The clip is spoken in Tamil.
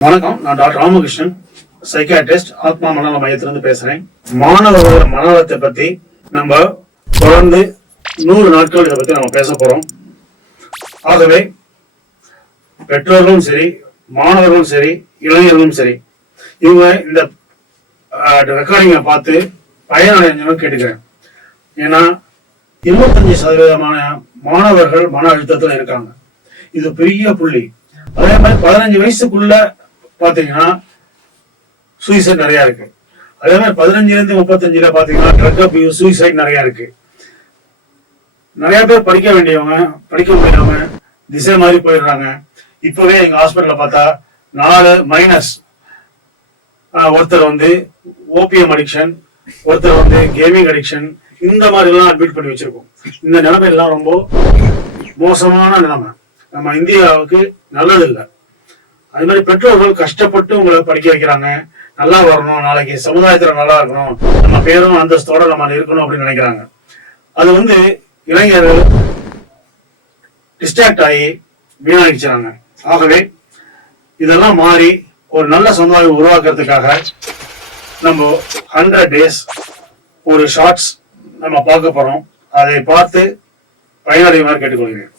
வணக்கம், நான் டாக்டர் ராமகிருஷ்ணன், சைக்காட்ரிஸ்ட், ஆத்மா மனநல மையத்திலிருந்து பேசுறேன். மாணவர்கள் மனநலத்தை பத்தி நம்ம தொடர்ந்து 100 நாட்கள் இதை பத்தி நம்ம பேச போறோம். ஆகவே பெற்றோர்களும் சரி, மாணவர்களும் சரி, இளைஞர்களும் சரி, இவங்க இந்த ரெக்கார்டிங்கை பார்த்து பயனடைஞ்சணும் கேட்டுக்கிறேன். ஏன்னா 25% மாணவர்கள் மன அழுத்தத்தில் இருக்காங்க. இது பெரிய புள்ளி. அதே மாதிரி 15 வயசுக்குள்ள பாத்தீங்கன்னா சூசைட் நிறைய இருக்கு. அதே மாதிரி 15 to 35 பாத்தீங்கன்னா ட்ரக் அபியூஸ், சூசைட் நிறைய இருக்கு. நிறைய பேர் படிக்க வேண்டியவங்க படிக்க முடியாம திசை மாதிரி போயிடுறாங்க. இப்பவே எங்க ஹாஸ்பிட்டல்ல பார்த்தா 4 மைனஸ், ஒருத்தர் ஓபிஎம் அடிக்ஷன், ஒருத்தர் கேமிங் அடிக்ஷன், இந்த மாதிரி எல்லாம் அட்மிட் பண்ணி வச்சிருக்கோம். இந்த நிலைமை எல்லாம் ரொம்ப மோசமான நிலைமை. நம்ம இந்தியாவுக்கு நல்லது இல்லை. அது மாதிரி பெற்றோர்கள் கஷ்டப்பட்டு உங்களை படிக்க வைக்கிறாங்க. நல்லா வரணும், நாளைக்கு சமுதாயத்துல நல்லா இருக்கணும், நம்ம பேரும் அந்தஸ்தோட நம்ம இருக்கணும் அப்படின்னு நினைக்கிறாங்க. அது இளைஞர்கள் டிஸ்ட்ராக்ட் ஆகி வீணாகிடுச்சாங்க. ஆகவே இதெல்லாம் மாறி ஒரு நல்ல சமுதாயம் உருவாக்குறதுக்காக நம்ம 100 days ஒரு ஷார்ட்ஸ் நம்ம பார்க்க போறோம். அதை பார்த்து பயனடையுமாறு கேட்டுக்கொள்கிறேன்.